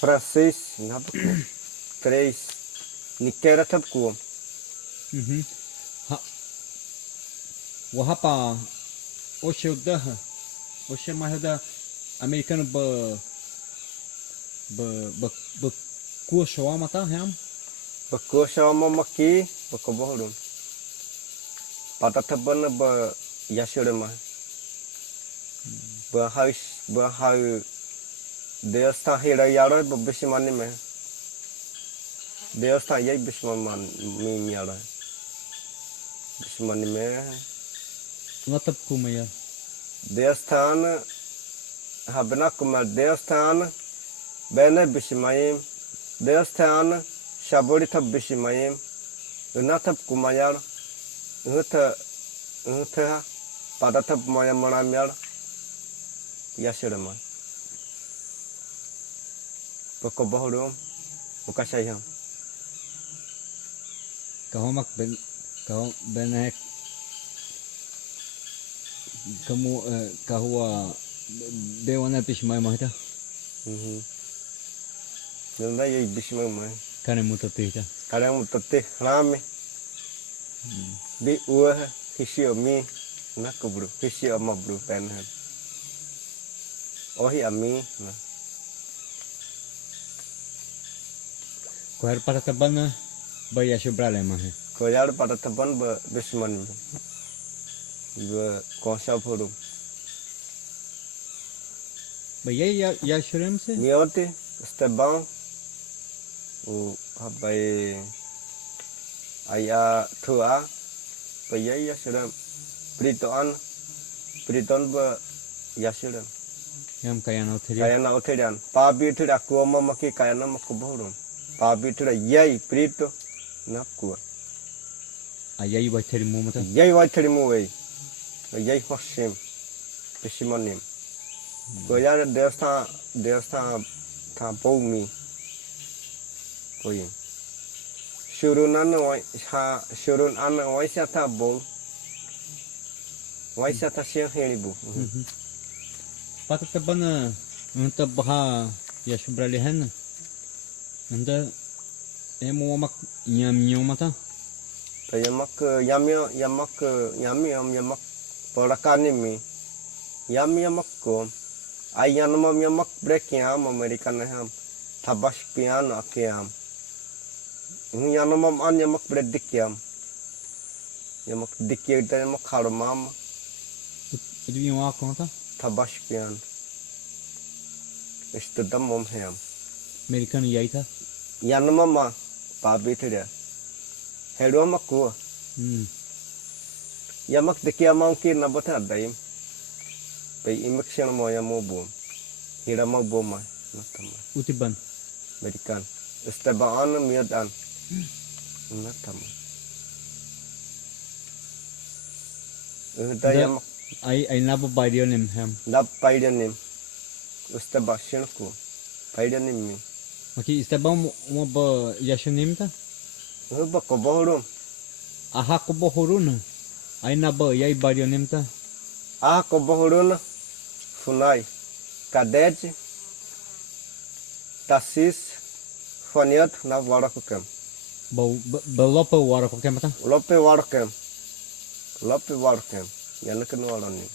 francês, nada com 3, niquera tá com. Wahapa, oxe o daha, oxe mais da americano ba curso ama tá real. Bako sama maki, bako bohrum. Pada taban ba yashurama. Bahai Deus hira yara ba bismani me. Deus yai bisman mi yara. Bismani me. Natap kumaya. Deus habna kuma Deus bene bismayim. Deus Shabori tab bishimayim, unatab kumayar, unta padatab maya manamyar, yashirama. Pakobohrum, mukashayam. Kahomak benek kamu kahua bewana bismay mahita. Nanda yai bismay. Kane mutatih. Kadang mutatih rame. Di uah hisio mi nak bro, hisio ma bro penhan. Ohi ami. Kohar pada taban baya subrale mah. Koyar pada taban ba bisman. Ba konsa phorum. Baya ya shurem se? Miote stebang. Habai ayah tua, bayai ya sudah Briton ba ya sudah. Yang kaya na uterian. Papiu tu dah kuama maki kaya na makubohrum. Papiu tu dah yai Brito nak kuat. Ayai wajari mu mata. Yai wajari mu wei, yai hosim, pesimanim. Koyar Deus ta bumi. Oi. Shurun ana oi siata bol. Oi siata siang helibu. Pada taban untuk baha ya subrale hen. Anda emu mak nyam mata. Yamak polakanimi. Yamak ko. Ayanamam yamak breakyam americanam. Tabas piano akyam. Yanomam an yamak bredikyam. Yamak dikya dan yamak harmam. Itu yang aku kata. Tabas piano. Istudam mom ham. American yaita. Yanomama pabi tidak. Hello makku. Yamak dikya mungkin nabota daim. Pai imaksyang mo yamobo. Hira magboma. Utiban. American. Istabaan miyadan. Natama. Dayam ay nabo baidianim ham. Nab paidanim. Ustabashinku. Paidanim mi. Maki istabam mo ba yashanim ta? Ba kobohrum. Aha kobohurun. Ay nabo yai baidianim ta. Kobohurun. Funai. Kadej. Tasis. Faniat na warakukam. Belope warakukam ta? Lope warakam. Yan kenualan ni.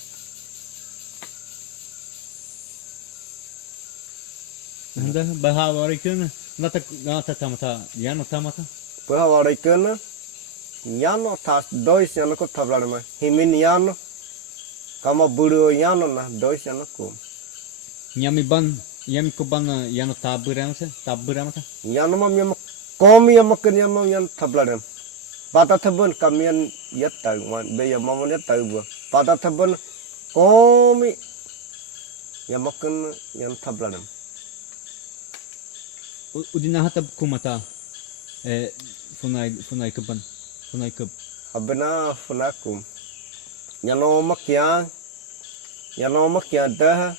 Anda bahawarikan nata tamata yano tamata. Bahawarikan yano tas dois yano ko tablarma. Himin yano kama buru yano na dois yano ko. Yami ko ban yano taburam ta. Yano mam yam komi yam ken yam yan tablarma. Pada tabun kamian yat tahu, be yam mam yat tahu bu. Pada tabun komi yam ken yan tablarma. Udina hatab kumata funai keban funai keb Abena funakum yano makya dah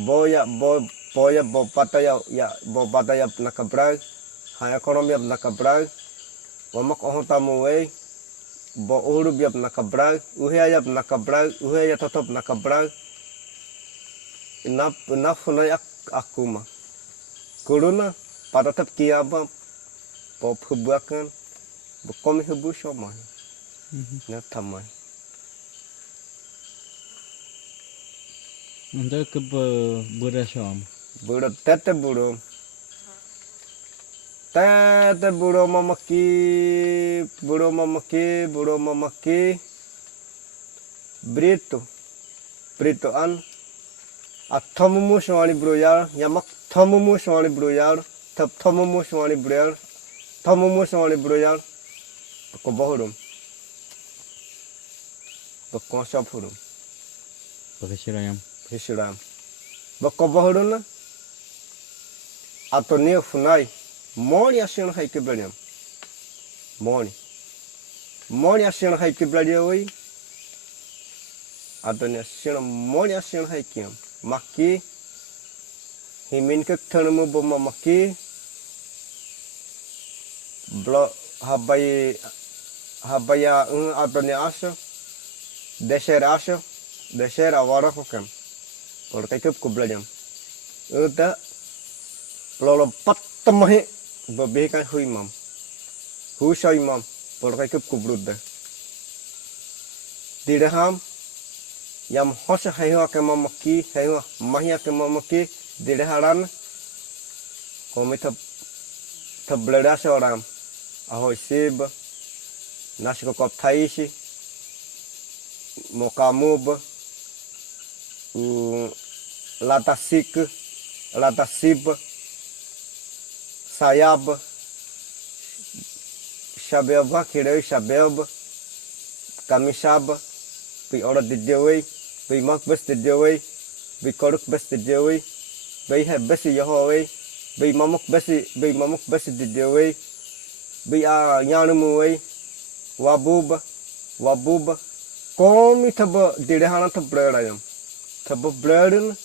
boya bo pataya nakabra haya ekonomi nakabra wamak ohon tamuwe bo urub yap nakabra uhaya nakabra uhaya tatap nakabra ina funai akuma corona para tap kiaba pop hubakan bekomi hubu shoma na tamai Untuk ke berasam. buro tete buro mamaki brito an athamumu swani broyar yamak thamumu swani broyar tap thamumu swani broyar thamumu swani broyar ko bohrum ko saphurum Pakai sirayam. hisiram ko bohrum na atone funai moni asin hai ke beliam moni asin hai ke belioi atone asin moni asin hai kiam maki himin ke thanumu boma maki blo habaya atone asa desher awara hokam por kai ke beliam uta lolo patamahe babekan hui mam husai mam por kai ke kubrudda dirham yam hosa hayo ke mamaki hayo mahia ke mamaki dirharan komita tablada seorang ahoy sib nasiko kop thaisi mokamub latasib sayab shabeba kirei shabeb kamishab pi ora didewei pi mak bes didewei pi koruk bes didewei pi heb bes yahowei pi mamuk bes didewei pi a nyanuwei wabub komi thab direhana thab bladayam thab bladin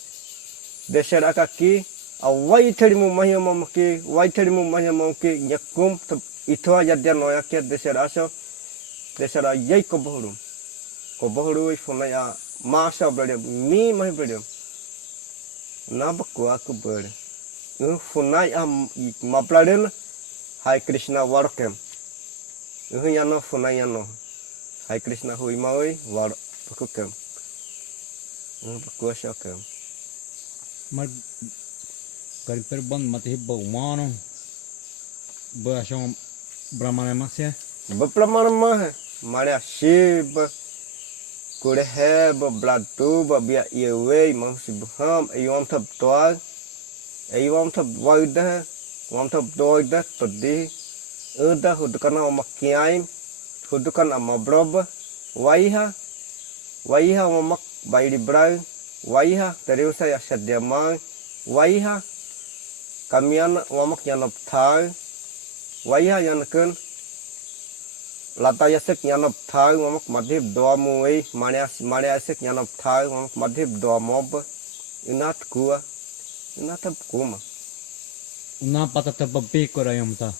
desher akaki awai therimu mahimamki wai therimu mahimamki nyakum itwa yadya noya ke desera yai ko bohru funaya masa bladem mi mah bladem na bakwa ku bad funai ma bladen Hare Khrisna warkem yano funai yano Hare Khrisna hui maui war pakukem bakwa shakem Mar Garimpeiros ban mati bau mano. Berasam Brahmana masih. Berpelaman mah Maria Shib Kureheb Blatu Babia Yewe Mamsibham Ayam Tab Toag Ayam Tab Wida Wam Tab Doida Todi Uda Hudukana Makiaim Hudukan Amabrob Waiha Mamak Baidi Brau Waiha dari saya sediamang Waiha kamian wamak yanap thai Waiha yanken latayasek yanap thai wamak madhib doa muai maniasek yanap thai wamak madhib doa mob inat kuma Una patata babi korayam ta.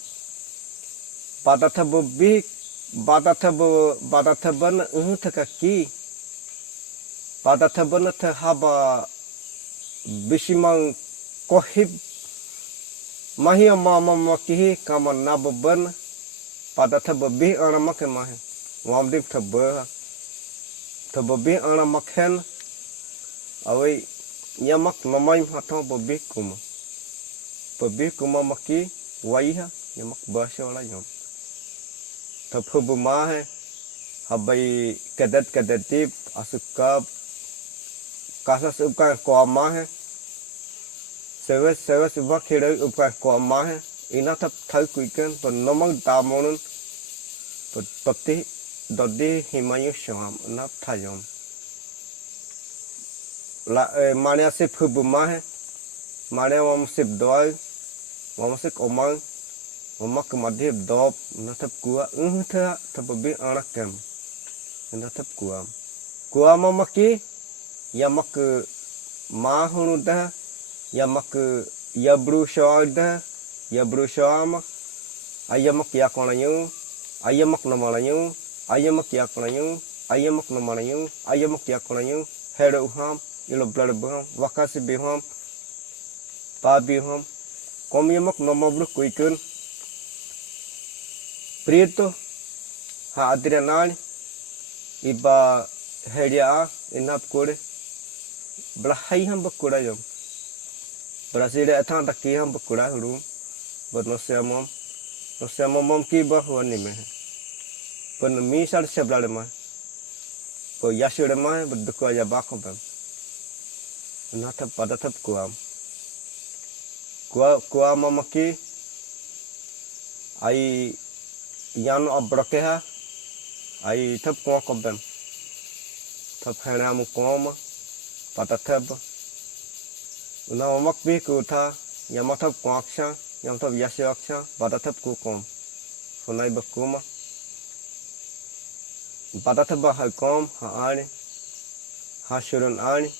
Batathaban thakaki Padathaban haba bishimang kohib mahia mama makihi kama nababan padathababi anamak mahe wamdip thababi anamakhen awai yamak mamai hatho babi kuma maki waiha yamak bashola yom thabu mahe habai kadatip asukab kasas upkan koma hai seves vakhere upkan koma hai ina thap thai kuiken to nomang damonun to pati dodi himayu sham na thayom la mania se phubuma hai mania wam sip doi wam sik omang wamak madhib dop na thap kuwa tha thabi anakem na thap kuwa mamaki yamak mahunuda yamak yabrushada yabrushama ayamak yakonayu ayamak namalayu ayamak yakonayu ayamak namalayu ayamak yakonayu heruham ilo bladbham wakasi biham pabiham Kom yamak nomobru kuikun. Preto ha adrenal iba heria inap kure. Belahai ham bakura yom. Berasile atang taki ham bakura hulu. Bernosyamom. Nosyamom ki bahwan ni meh. Pen misal sebelah mah. Po yasu mah berduku aja bakom pem. Natap pada tap kuam. Kuam mamaki ai yan abrokeha ai tap kuam kompem. Tap hana mu kuam pada tap. Una mamak bi kuta yang tap kuam aksha yang tap yasu aksha pada tap kuam. Funai bakuma. Pada tap bahal kuam ha ani ha shurun ani.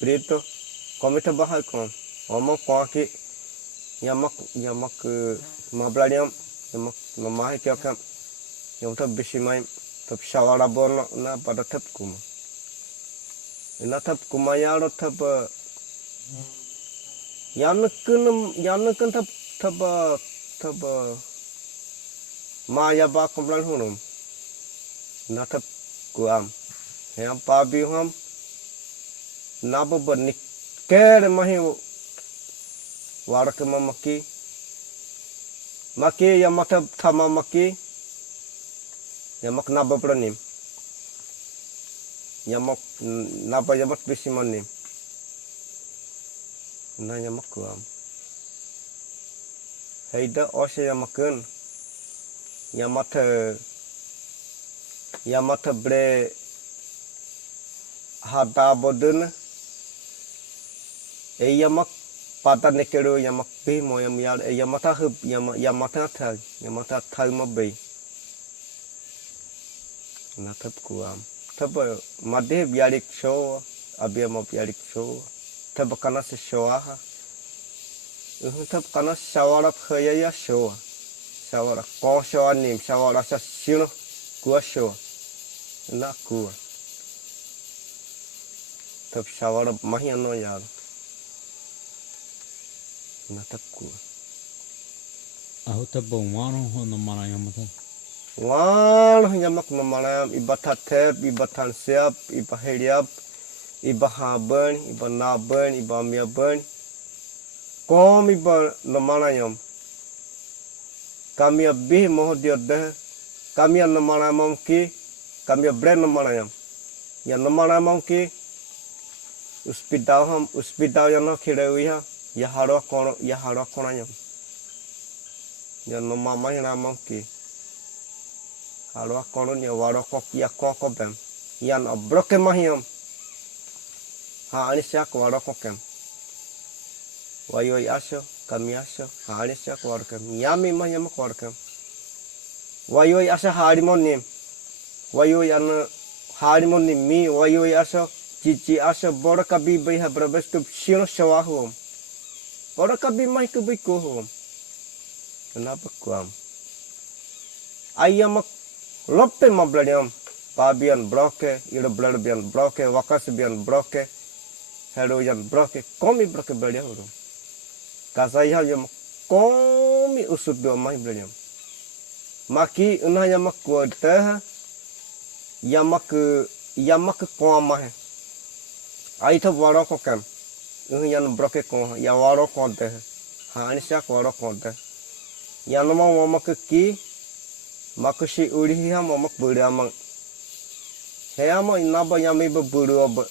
Preto kami tap bahal kuam. Omong kuam ki yamak mabladiam yamak mamahi kyakam yang tap bisimai tap shawara borno na pada tap kuma ina tap kuma yaro tap yanakun tap maya ba komplan hunum na tap kuam yang Papiu ham nabo bernik kere mahi warak mamaki maki yamak thama maki yamak naba pranim yamak naba yamak bisimanim na yamak kuam heida ose yamakun yamat bre hada bodun yamak pada nekero yamak pe mo yam yar yamata hub yamata thag mabe na tap kuam tab madhe biarik show abia mo biarik show tab kana se show ha tab kana shawara khaya ya show shawara ko show nim shawara sa sino kuah show na kuah tab shawara mahi ano yar natakku Aku tabo wano ho no mana yamata. wan yamak namanam ibatat tep ibatan siap ibaheliap ibahaben ibanaben ibamiaben kom iba namanayam kami abih mohodiode kami namanamam ki kami brand namanayam ya namanamam ki uspidau yang nak kira ya haro kono yam ya no mama yang namam ki haro kono ya waro kok ya kok bem yan abroke mahiam ha ani sak waro kokem wayo aso kami aso ha ani sak waro kem yami mahim waro kem wayo aso harimonim wayo yan harimonim mi wayo aso cici aso bora kabi beha brabestu sino shawahum orang kabi mai ke biko kenapa kuam ayam lope mabladiam pabian broke ira bladian broke wakas bian broke heroyan broke komi broke bladiam kasaya yam komi usud do mai bladiam maki unaya makwata yamak kuam ai tha waro kokam yan broke ko ya waro konte ha ani sak waro konte yan mau mamak ki makusi uri ha mamak buramang heyama inaba yami buru ob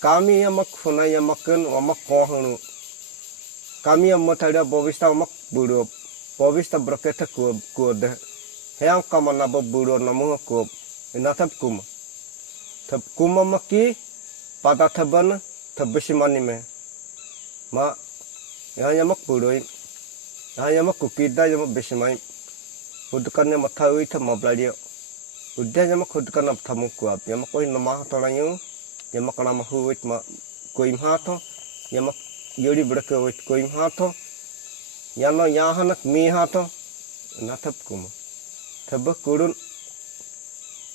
kami yamak funa yamaken mamak ko hunu kami yamatada bovista mamak buru bovista broke ta ko de heyam kamana buru namu ko inatap kuma maki pada taban tabishimani me ma yang yamak buruin yang yamak kukida yamak bishimai udukannya matawi thama bladio udah yamak udukan thamu kuap yamak koi nama tolanyu yamak nama huit ma koim hato yamak yuri berke wit koim hato yano yahanak mi hato natap kuma tabak kurun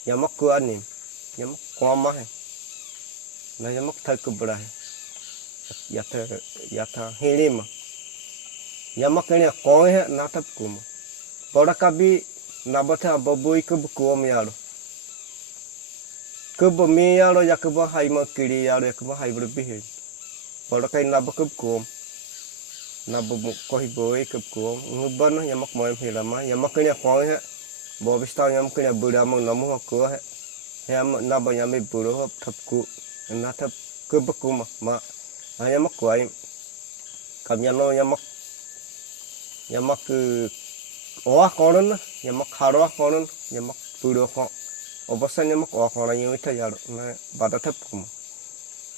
yamak kuanim yamak kuamah na yamak thak berah yata hilima yamak kenya koi he natap kuma bora kabi nabatha babui kub kuam yaro kub mi yaro yakba haima kiri yaro yakba haibra bihi bora kai nabakub kuam nabu koi boy kub kuam nguban yamak moem hilama yamak kenya koi he Boa Vista yamak kenya budamang namu ko he yam naba yami buru thapku natap kub kuma ma yamak koi kamyano yamak oa konon yamak harwa konon yamak puro ko obasan yamak oa konon yung ita yaro na batatap kuma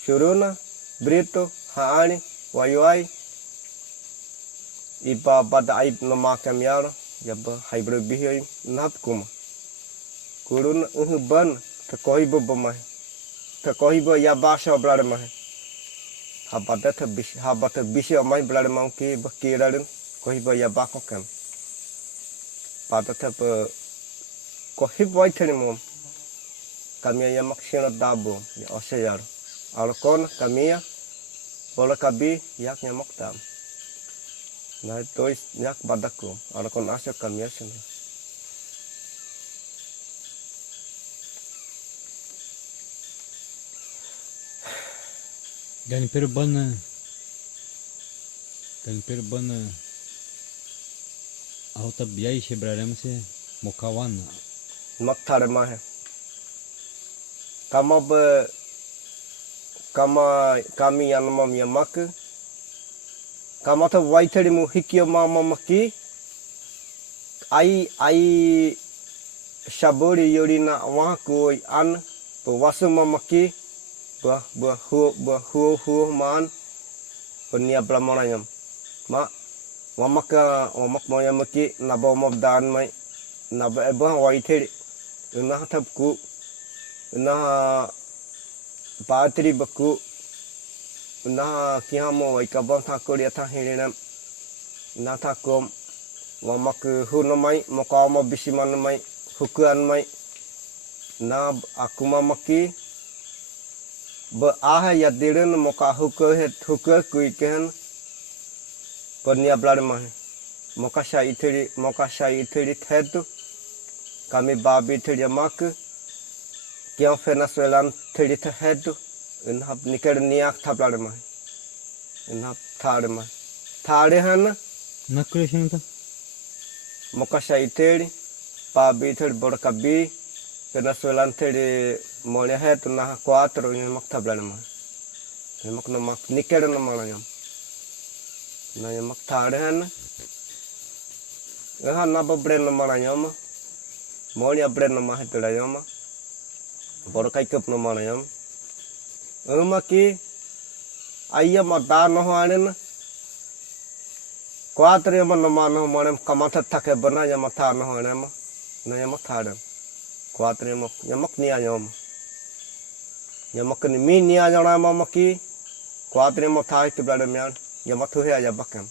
shuruna brito haani wayuai iba bada aib namakam yaro yaba haibro bihi nap kuma kurun ban takohibo bamai takohibo yabasha blada mai habata bishi amai blada mau ki bakirarin kohibo yabako kam pada tapa kohib white mom kami ya maksina dabo ya oseyar alkon kami ya bola kabi yak nyamak tam na tois yak badako alkon asya kami ya sini Garimpeiros bana auta biai shebrarem se mokawana makthar mahe kami yanomam yamak kamata waithari mu hikyo mama maki ai shabori yorina wa koi an wasu mamaki hu man punya blamonayam ma wamak moya maki nabo mobdan mai nabo eba waithari una thapku una patri baku na kiamo waikabon thakuri atha hirinam na thakom wamak hunamai mokama bisiman mai hukuan mai na akuma maki ba ah yadiren moka hukka kuiken punya blad mai moka shai ithiri thetu kami babi thiri mak kiam Venezuelan thiri thetu inhap niker niak thablad mai inhap thare han nakreshin ta moka shai ithiri babi thiri borkabi Venezuelan thiri mole hetu na 4 yamak thablad mai yamak namak niker namanayam na yamak thare han na babren namanayam mole abren namah tulayam borkai kep namanayam maki ayya madan no hanen 4 yaman namano manem kamata thake bana yamak thar no hanem na yamak thar 4 yamak niya yamak ni mi niya jana mamaki 4 yamak thai kibladam yan yamak thuhe ya bakam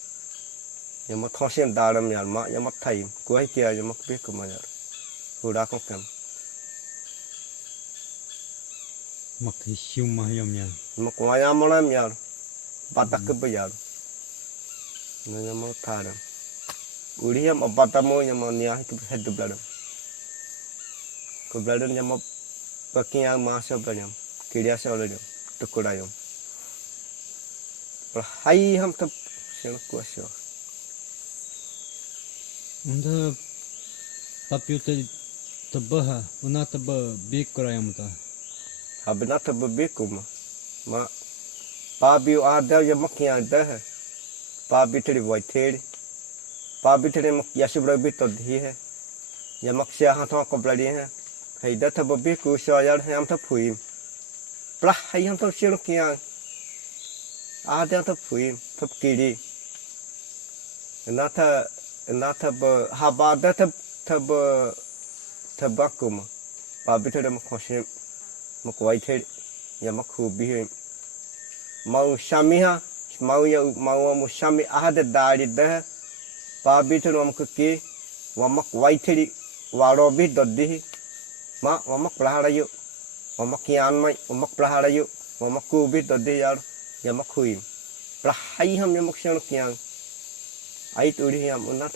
yamak thosim daram yan ma yamak thai kuai kia yamak be kumayar huda kokam mak hiu mahayam ya yamak waya malam yan batak kebayar na yamak tharam uriyam abatamo yamak niya hedu bladam kebladam yamak pakiya masya bladam kiriya sawladam tukudayam hai ham tap sel kuasyo unda Papiu tabaha una taba bikrayam ta habina tababikum ma Papiu ada yamak ya dah Papiu thiri waitheri Papiu thiri mak yasubra to dhi hai yamak sia hatha kobladi hai haida tababiku soyar ham tap phuim plah hai ham tap sel kia ada tap phuim tap kiri nata habada tabakum Papiu thiri mak khosim mak waitheri yamak hubi mau shamiha mau mushami ahad dari dah Papiu thiri mak ki wamak waitheri warobi doddi ma wamak plaharayu wamak kian mai wamak plaharayu wamak kubi doddi yar yamak huim plahai ham yamak sel kian ai tu đi yam nó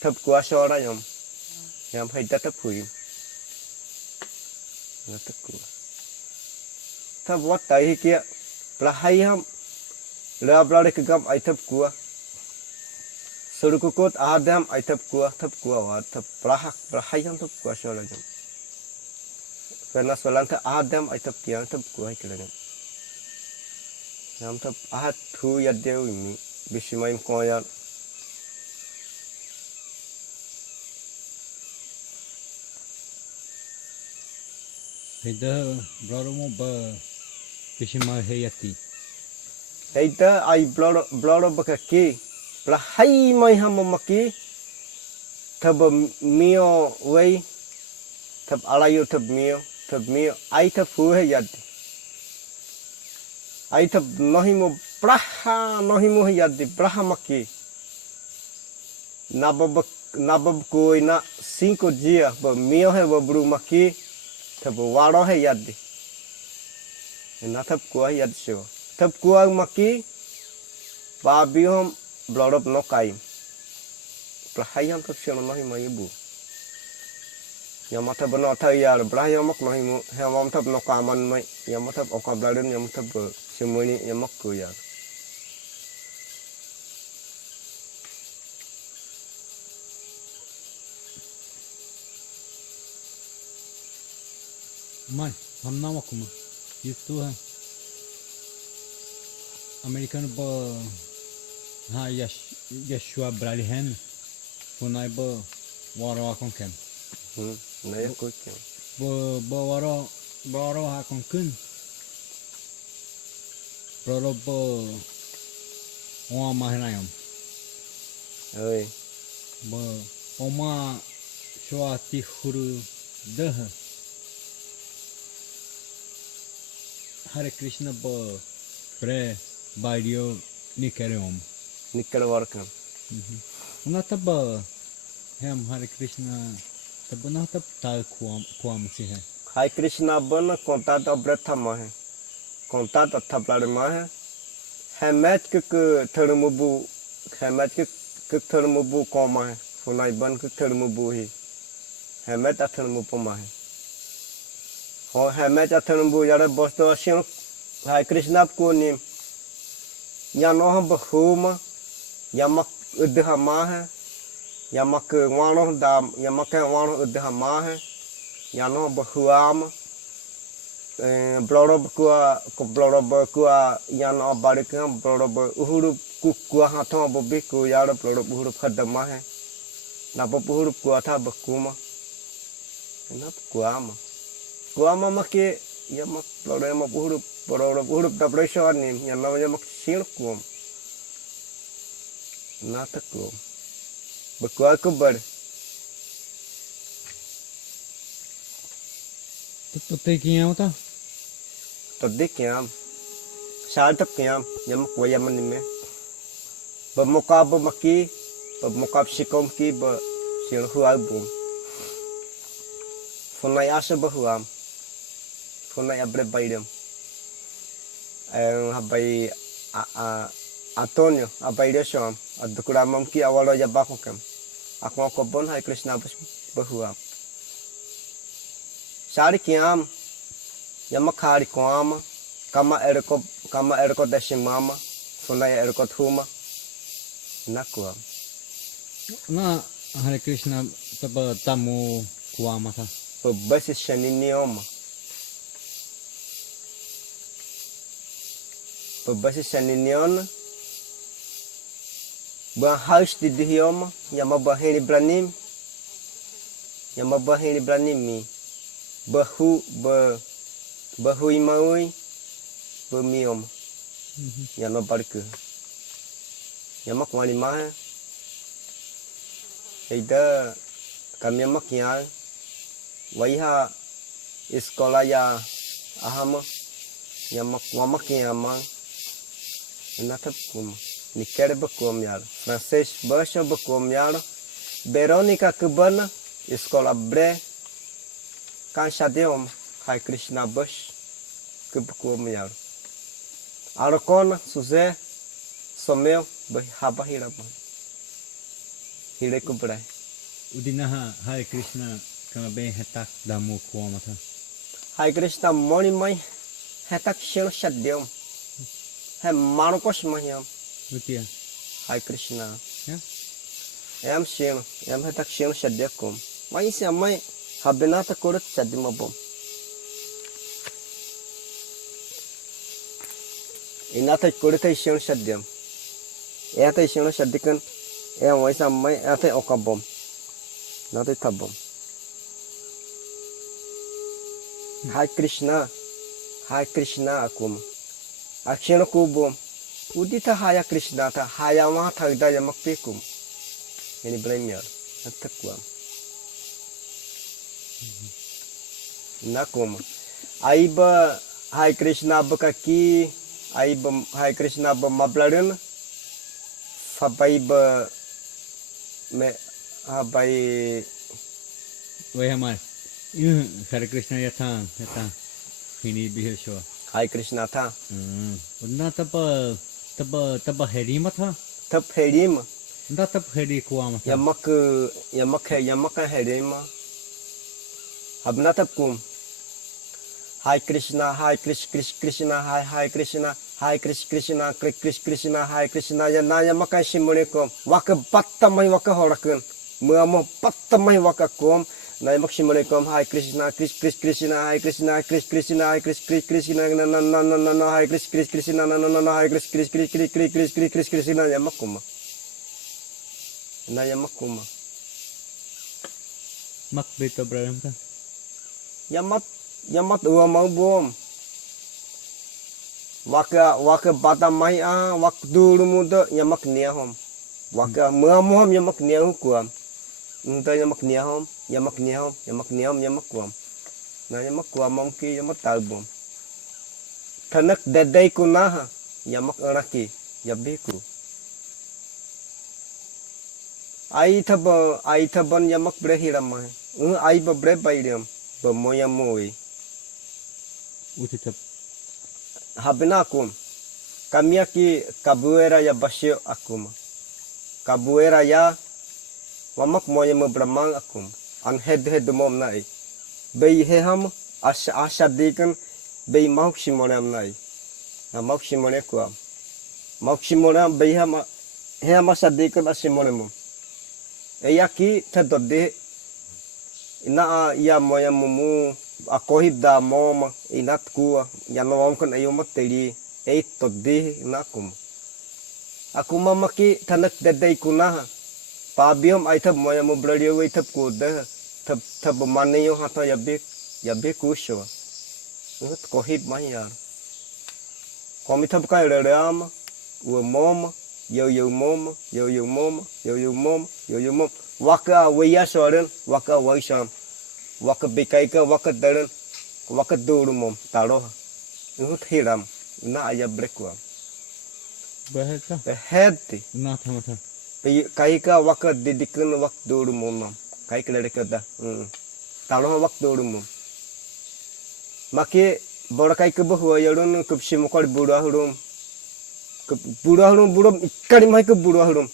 thấp quá so đó yam hay ta thấp hủy nó thấp quá thấp vót tay kia là hay ham là bla cái gam ai thấp quá suruh kukut adam ai thấp quá wa thấp là hay ham thấp quá so là karena soalan ta adam ai thấp kia thấp quá hay cái này yam thấp thu ya deu ini bismaim koyar Heda broro ba kishima heyati. Heda ai bloro bakaki la hai mai hamamaki thab mio wei thab alayu thab mio ai thab fu heyat ai thab nohimo heyat praha maki nabab koi na 5 dias ba mio he ba bru maki thab waro heyat na thab ko heyat sho thab ko maki ba bihom blorop no kai prahayam thab sho no himo ibu yamathab no thayar brahayam no himo hemam thab no kaman mai yamathab okabladen yamathab semuni yamak ko ya Mai, ham nama kuma. Itu americano ba ha Yeshua bralihen funai ba waro akon ken. na ya ko ke Ba waro akon kun. Broro ba wa mahenayam. oi Ba oma shwa ti huru dah. Hare Krishna ba pre bario nikereom. nikal warkan Una taba hem Hare Krishna taba na tab tal kuam si hai. Hare Krishna ban contato brata ma hai contato thablar ma hai hemet ke thermubu hemet ke thermubu ko ma hai funai ban ke thermubu hi hemet a thermubu ma hai ho hemet a thermubu yara bosto asin Hare Krishna ko nim yano ha bahuma yamak udha ma hai yamak wano dam yamak wano udha ma hai yano bahuam blorob kuwa yano barikam blorob uhuru kuwa hathon bobi ku yara blorob uhuru khadama hai na uhuru kuwa tha bakuma na kuama make yamak blorob uhuru dabresho ni yano yamak sir kuam na takum bakwa kubar Tu te kiam ta? tadi kiam sal tap kiam yamak wayaman ni me bamukab maki bamukab sikom ki ba sir hual bum funai asa bahuam funai abre baidam habai Antonio abai desam adukuramam ki awalo yabakam aku ko bon Hare Krishna bahuam sari kiam yamak hari koama kama erko desimama funai erko thuma nakwa Na Hare Krishna taba tamu kuam ta. basi shaninioma basi shaniniona ba haus di dihioma yama bahini branim mi bahu imaui bemiom yama barke yamak wani ma ida kami yamak ya waiha iskola ya ahama yamak wamak yama natap kum nikere bakum yar francês baixa bakum yar Verônica Cubana escola bre canchadeom Hare Krishna bush bakum yar Arcona Suzé Someu habahira hire ku brai. Udinaha Hare Krishna kama bem hetak damu kuama tha. Hare Krishna moni mai hetak shil shadyam. He manukos mahyam. Utia. Hare Krishna. Ya. Em shil, em hetak shil shadyakum. Mai se mai habinata kurut shadyamabom. Inata kurut shil shadyam. Eta shil shadyakan em mai sa mai eta okabom. Nata tabom. Hare Krishna akum. Akshen kubum. Udita Hare Krishna ta Haya ma thagda yamak pekum. Ini bremyar. Atakwam. Nakum. Aiba Hare Krishna bakaki. Aiba Hare Krishna ba mablarin. Fabaiba me abai. Wai hamar. Hare Krishna yatang. Ini bihaswa. Hare Krishna tha. Udna taba heri ma tha. Thap herim. Nda tab heri kuama tha. Yamak herim. Habna thap kum. Hare Krishna, Hare Krishna, Hare Krishna, Hare Krishna, Krishna, Hare Krishna. Yana yamak simurikum. Waka battamai waka horakun. Muamo battamai waka kum. Na yamak simurikum. Hare Krishna, Krishna, Hare Krishna, Krishna, Hare Krishna, na Hare Krishna, na Hare Krishna, yamakuma. Na yamakuma. Mak beta Abraham tha. Yamat ua mau bom. Waka batamai wak dulu muda yamak niahom. Waka muam yamak niahu kuam. Unta yamak niahom, yamak kuam. Na yamak kuam mamki yamak talbom. Tanak dadai kunaha yamak araki yabiku. Ai thaban yamak brehiramai. Ai ba bre bairam ba moyamoi. Utitap. Habina akum. Kami aqui Capoeira ya basio akum. Capoeira ya wamak moya membramang akum. An head mom nai. Bei heham asha dikan bei mauk simonam nai. Na mauk simone kuam. Mauk simonam bei hema sadikan asimonem. Eyaki tadode ina ya moya mumu akohib da mom inat kuwa yanom kan ayumat teri todde nakum. Aku mamaki tanak dadai kunaha. Pabium ai thab moya mubradio ai thab kuda thab manayo hata yabek kusho. Ngat kohib mayar. Komi thab kai reram u mom yo mom waka waya soren waka waisam waka bekaika waka daran waka durumom taro ngut hiram na aya brekwa Bahasa. beheti Na tha tha. kaika waka didikun wak durumom kai kelere da taro wak durumom maki borkai ke bahwa yarun kupsimukar budahurum budahurum ikari mai ke budahurum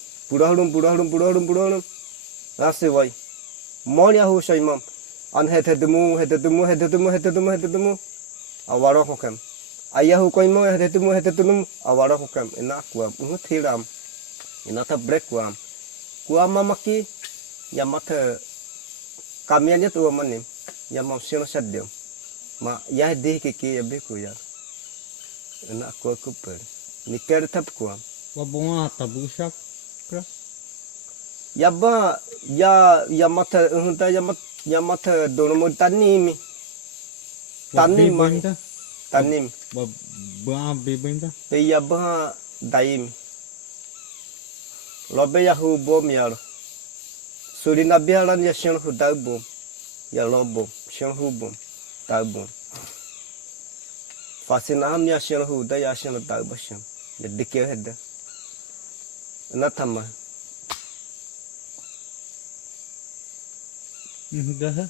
Nasi wai. Monya hu saimam. An hedemu. Awaro hokam. Ayahu koimo hedemu awaro hokam. Ina kuam. Thiram. Ina ta break kuam. Kuam mamaki yamata kamiannya tu manim. Yamam sino sadyam. Ma yah deh kiki yabeku ya. Ina kuam kuper. Nikar tap kuam. Wabunga tabusak. Yaba yamata unta yamata donomo tanim Ba bebenta. Pe yaba daim lobe yahu bom yar surina biaran ya shen hu dabum ya lobo shen hu bom dabum fasinaham ya shen hu da ya shen dabashem ya dikye hedda natama Dah.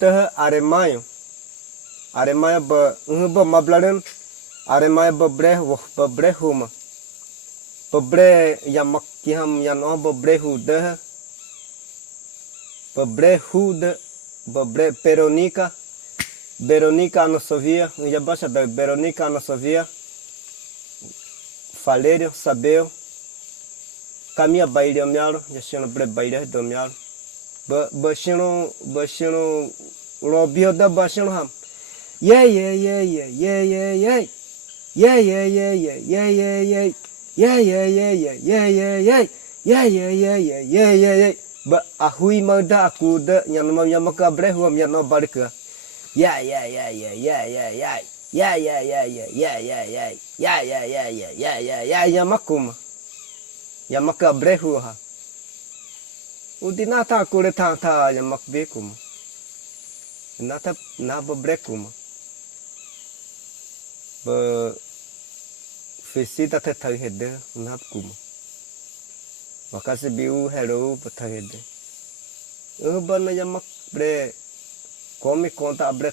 Teh aremayo ba mabladen aremayo ba breh huma Bebre yamak kiham yan oh bebre huda. Bebre huda. Bebre Veronica. Veronica Anosovia. Já baixa da Veronica Anosovia. Alírio sabeu. Caminha baile miaro. Já chama bre baile do miaro. Baixino lobio da baixino ham. Yeah. Ba ahui mada aku da yang maka brehu yang no barka. Ya. Ya makum. Yang maka brehu ha. Udinata aku le ta yang mak bekum. Nata na brekum. Ba visita te thai hede nap kum. Makasih biu hello pathai hede. Ban yang mak bre komi konta bre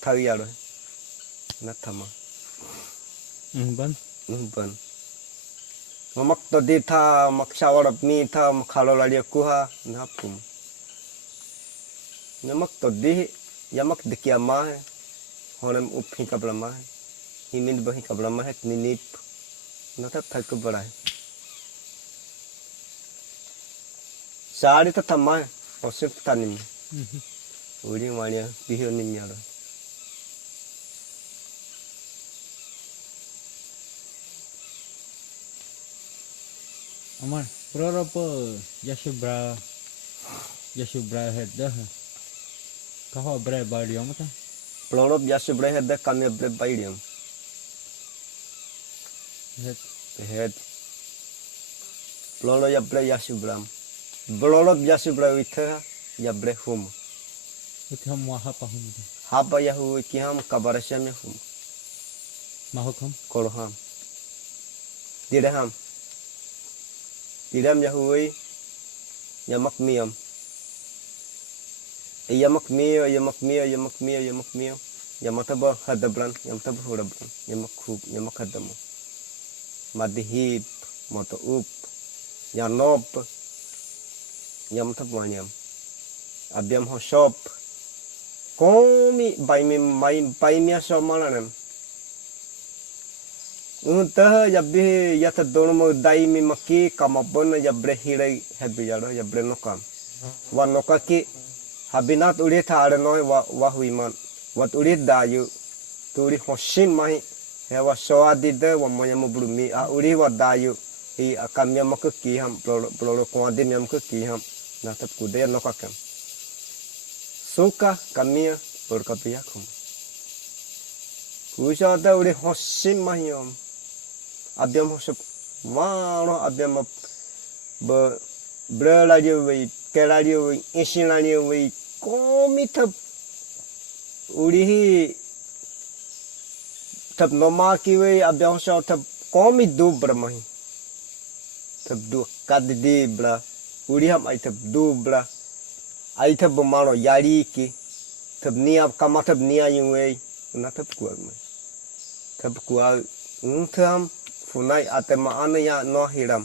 thai yaro. Nathama. Ban. Mamak to di tha mak shawar mi tha khalo lali kuha nap kum. Namak to di yamak dikia ma hai. Honem up hi kabla ma hai. Himin bahi kabla ma hai ninip. Natap thai ko bada hai. Sari ta thamma hai. Osip tanim. Uri mania biho ninyara. Amar, berapa Yashubra head kau bre barium ta? Plorop Yashubra head kami bre barium. Head. Ploro ya bre Yashubram. Plorop Yashubra witha ya bre hum. Itu ham wahapa hum. Hapa yahu kiham kabarasham hum. Mahukam? Korham. Dirham. Tidam yahui yamak miyam. Yamak miyo. Yamataba hadabran, yamataba hurabran, yamak hadamu. Madihip, moto up, yanop, yamatab wanyam. Abiam ho shop. Komi baimia shop malanam. Untah yabi yata dono daimi maki kamabon yabre hirai habiyaro yabre nokam. Wa nokaki habinat ulit ada noi wa huiman. Wat ulit dayu turi hosin mahi hewa soadida wa moyamu brumi a uri wa dayu I akamya makaki ham ploro kuadim yam kaki ham natap kude nokakam. Suka kamia berkapiakum. Kusada ulit hosin mahiyom. Abiam hosep wano abiam berlari wei kelari wei isilari wei komi tap urihi tap nomaki wei abiam hosep tap komi du bermahi tap du kadidi bla uriham ai tap du bla ai tap bemano yari ki tap niap kama tap nia wei na tap kuat mai tap kuat untam Funai atema ane ya no hiram.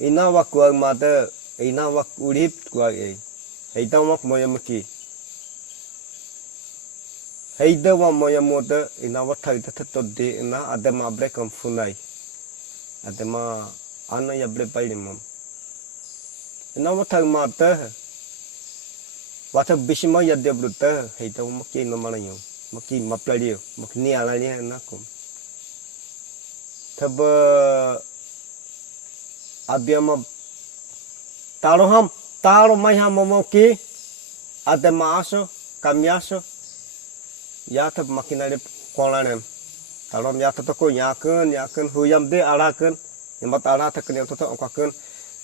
Ina wak kuag mata, ina wak urip kuag Heita wak moya maki. Heida wa moya mota, ina wak thai tatot de ina atema brekam funai. Atema ane ya brek pailimam. Ina wak thai mata, wata bishima ya de bruta, heita wak maki no malayo. Maki maplario, makni alanya nakum. Tab abiam taro mai ham moki ada maaso kamiaso ya tab makinare kolanem taro ya tatako yaken huyam de alaken yamat ala takne toto okaken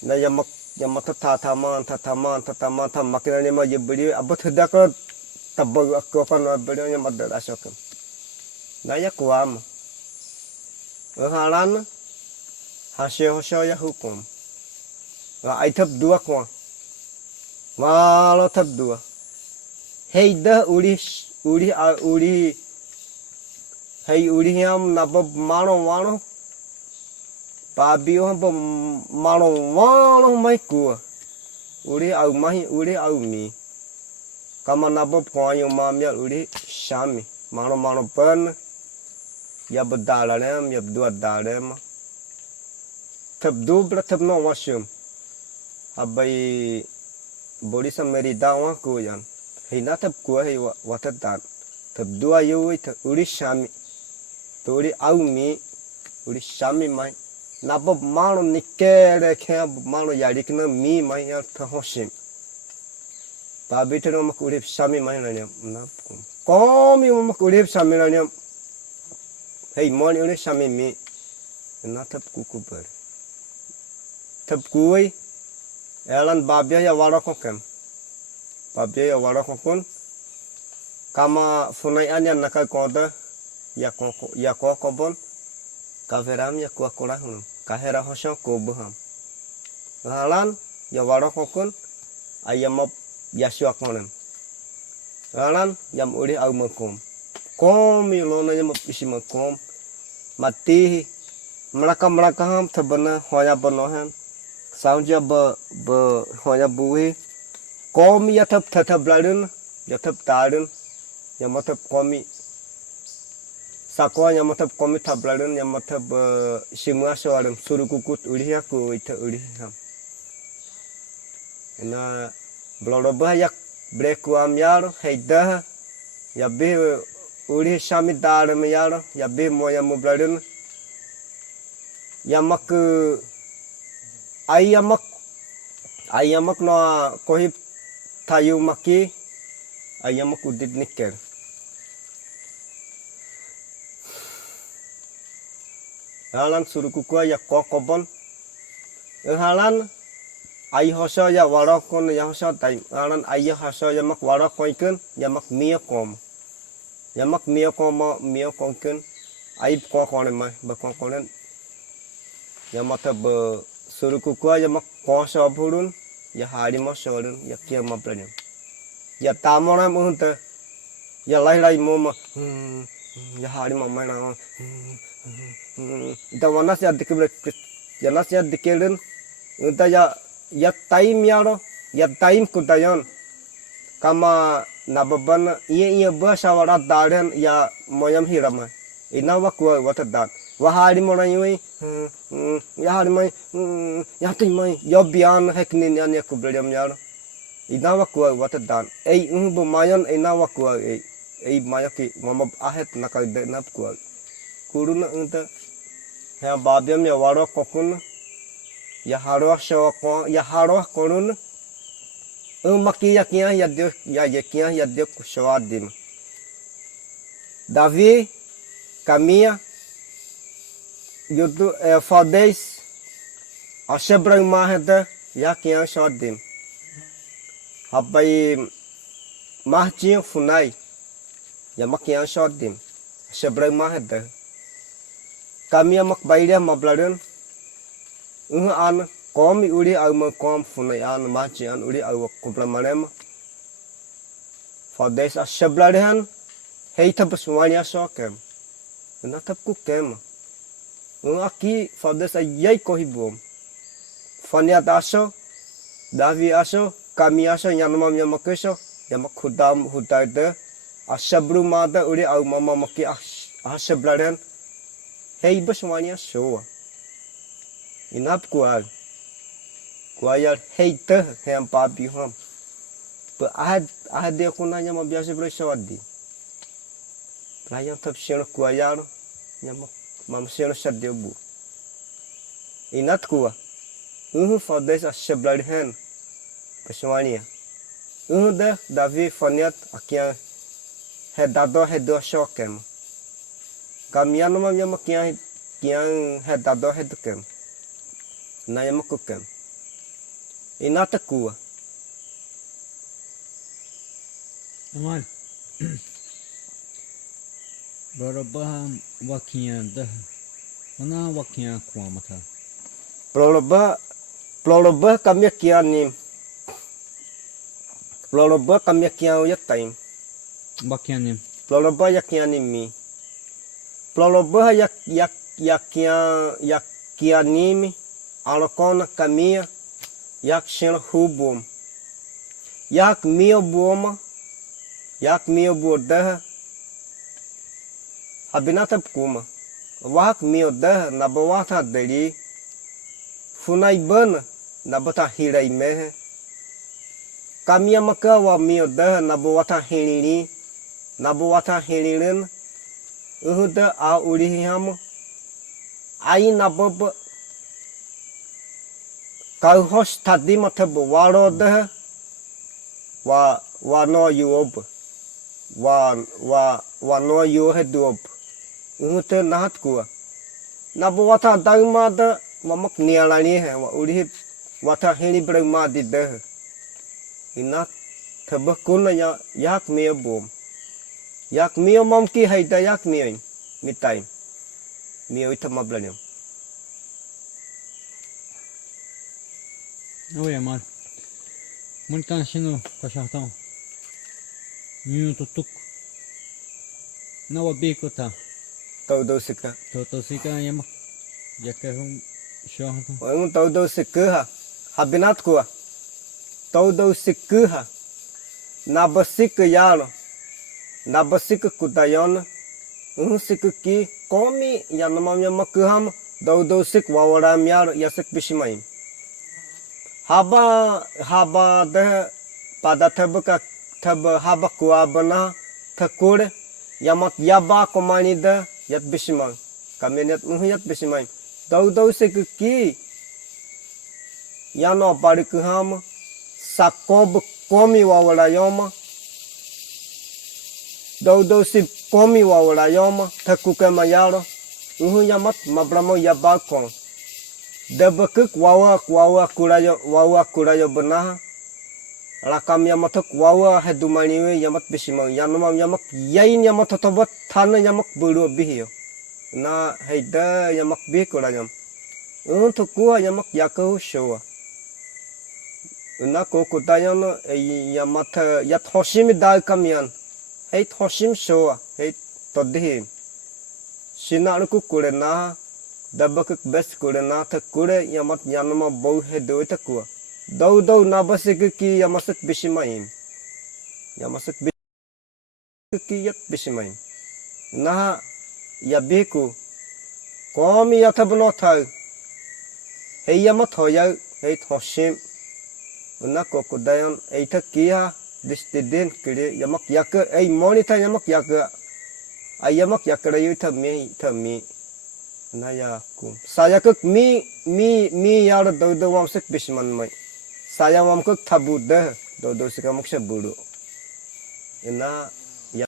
na yamat tataman tam makinare ma yebri abot hedakot tabag ko kan beri yamat dalasoken na ya kuam halan hasil ya hukum. Ai thap dua kwa. Malo thap dua. Heida uri hei uri yam nabab mano Papiu hampa malo mai kua. Uri au mahi uri au mi. Kama nabob koanyo mamia uri shami. Malo pen. Ya bedalarem ya berdua darem. Tep dubla tep no washum. Abai bodisa merida wa kuyan. Hina tep kua hi watatat. Tep dua yui uri shami. Uri au mi uri shami mai. Nabob malo nikere kaya malo yarikna mi mai ya tahoshim. Pabitero mak uri shami mai nanyam. Komi mak uri shami nanyam. Hei moni uri shami mi. Na tep kuku ber. Tep kui. Elan babia ya warakokem. Babia ya warakokun. Kama funai anya nakal koda. Ya kokobon. Kaveram ya kuah korahun. Kahera hosyo kobuham. Lalan ya warakokun. Ayam yasyu akonem. Lalan yam uri au makom. Komi lona yam isi makom. Mati. Mereka ham terbena hoya benohan. Saunja hoya buhi. Komi ya tetap bladun. Ya tetap tadun. Ya matap komi. Sakwa yang matap komi tabladun yang matap semua soalan suruh kukut uli aku itu uli ham. Na blorobah yak breku amyar heidah ya be uli shami dar amyar ya be moya mubladun yamak ayamak no kohip tayu maki ayamak udit niker. Halan suruh kukua ya kokobon. Halan ai hoso ya warakon ya hoso tai. Halan ai hoso ya mak warakoiken ya mak miakom. Ya mak miakomken. Ai kokonen mai bakokonen. Ya mata be suruh kukua ya mak koso burun ya hari masolun ya kia maplan. Ya tamoram unta. Ya lai moma. Ya hari mamai na. Ita wanas ya dikelen ita ya time yaro ya time kudayon kama nababan iya bahasa warat daren ya moyam hirama ina wakwa watadat wahari morayui ya hari mai ya timai ya bian heknin ya kublem yaro ina wakwa watadat bu mayon ina wakwa mayaki mama ahet nakal de napkwa kuruna unta ya babiam ya warok kokun ya haroh shawakon ya haroh korun maki yakia ya dia kushawadim Davi caminha yutu Valdez ashebra maheda yakia shawadim habai mahjin funai ya makia shawadim ashebra maheda kami amak bayar mabladun, an komi uri au makom funai an maci an uri au kumplamanem. Valdez ashabladan, hei tapus wanya sokem, natap kukem. Aki Valdez ayai kohibom. Faniat aso, Davi aso, kami aso Yanomama yamakeso, yamak hudam hudade, ashabru mada uri au mama maki ashabladan. Hei semuanya show. Inap kual hei teh yang papi ham. Ahad dia kunanya mau biasa bersawadi. Pelayan tap seno kuayar yang mam seno sadio bu. Inat kuah. Valdez ashablarhen. Semuanya. Dah Davi faniat akia hedado shokem. Kami Yanomama yang kian hedado hedukem, na yamakukem. Inata kuah. Amal. Berubah wakian dah. Mana wakian kuah mata. Prolobah kami kian ni. Prolobah kami kian uyak time. Wakian ni. Prolobah yak kian ni mi. Prolobah yak que anime, alocona, caminha, yak shen hubum. Yak mio buoma, yak mio borda, habinata pkuma. Wak mio da, nabawata dali, funai bana, nabata hirai mehe. Caminha maka wa mio da, nabawata hiliri, nabawata hilirin, uhuda a urihama. Aí na boba kau hos tadi mata waro dah wa no yuob wa no yu heduob unte nahat kuah na wata dagma da mamak nialani he wa uri wata hini brema di dah ina thaba kuna ya yak me bom yak me mom ki haida yak me mitai mio itu mablanyo. Oi, amor. Muito cansino, cachorrão. Muito tuc. Não abico tá. Todo sika. Toto sika yama. Ya que cachorrão. Oi, todo sika. Habinat kuah. Todo sika. Nabasik yalo. Nabasik kudayona. Sik ki komi yanomama makuham. Todo sik wawaram yalo yasik bishimai. Haba deh pada haba kuah bana tekur yamat yaba komani deh yat bisimang kami yat yat bisimang dau seki yano bari kuham sakob komi wawala yoma dau si komi wawala yoma tekuke mayaro yamat mabramo yaba kong debekuk wawa kurayo benah rakam yamatok wawa hedumaniwe yamat bisimang yanomam yamak yain yamat totobat thana yamak buru bihio na heida yamak bih kurayam untuk kuah yamak yakau showa na ko kutayan yamat yat hoshim dal kamian hei hoshim showa hei todhi sinaru kurena dabak bes kurena kure yamat yanoma bau he do takua dau nabasik ki yamasuk bisimain yamasuk ki yat bisimain na yabiku komi yatabno thau he yamat hoya he thoshim na kokudayan ei thakia distiden kire yamak yak ei monita yamak yak ayamak yakrayu thami naya ku saya kek mi yar do wamsek bisman mai saya wam kek tabu deh do sikamuk sebulu ina ya